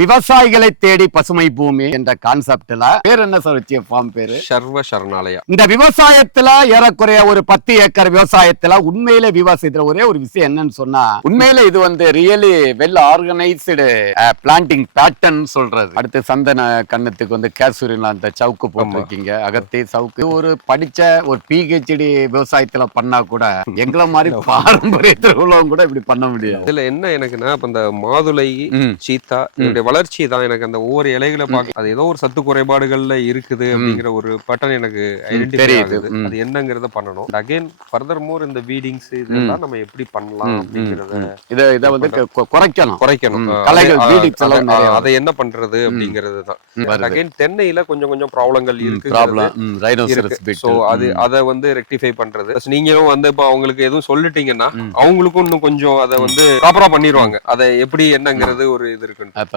விவசாயிகளை தேடி பசுமை பூமி என்ற கான்செப்ட்ல பேர் என்ன சார் ஃபார்ம் பேரு? சர்வ சரணாலயா. இந்த விவசாயத்துல ஏறக்குறைய ஒரு பத்து ஏக்கர் விவசாயத்துல உண்மையில விவசாயத்துல ஒரே ஒரு விஷயம் என்னன்னு சொன்னா உண்மையில இது வந்து really well organised planting pattern சொல்றது. அடுத்து சந்தன கண்ணத்துக்கு வந்து கேசூரில அந்த சவுக்கு போட்டிருக்கீங்க அகத்தி சவுக்கு. ஒரு படிச்ச ஒரு பிஹெச்டி விவசாயத்துல பண்ணா கூட எங்களை மாதிரி பாரம்பரியத்தில் உள்ளவங்க கூட இப்படி பண்ண முடியாது. இதுல என்ன எனக்குன்னா இப்ப இந்த மாதுளை. சீத்தா இதனுடைய வளர்ச்சி தான் எனக்கு அந்த ஒவ்வொரு இலைகளை பார்க்க அது ஏதோ ஒரு சத்து குறைபாடுகள்ல இருக்குது அப்படிங்கிற ஒரு பட்டன் எனக்கு ஐடென்டிஃபை தெரியுது. ஆகுது. அது என்னங்கிறத பண்ணணும். அகைன் ஃபர்தர் மோர் இந்த வீடிங்ஸ் இதெல்லாம் நம்ம எப்படி பண்ணலாம் அப்படிங்கறத. இத இத வந்து குறைக்கணும். குறைக்கணும். அதை- என்ன பண்றது அப்படிங்கிறது தான். அகைன் தென்னையில கொஞ்சம் கொஞ்சம் ப்ராப்ளங்கள் இருக்கு ப்ராப்ளம். ரைனோசரஸ் இருக்கு. பீட் சோ அது அத வந்து ரெக்டிஃபை பண்றது. நீங்களும் வந்து இப்ப அவங்களுக்கு எதுவும் சொல்லிட்டீங்கன்னா அவங்களுக்கும் இன்னும் கொஞ்சம் அத வந்து ப்ராப்பரா பண்ணிடுவாங்க அதை எப்படி என்னங்கிறது ஒரு இது இருக்கு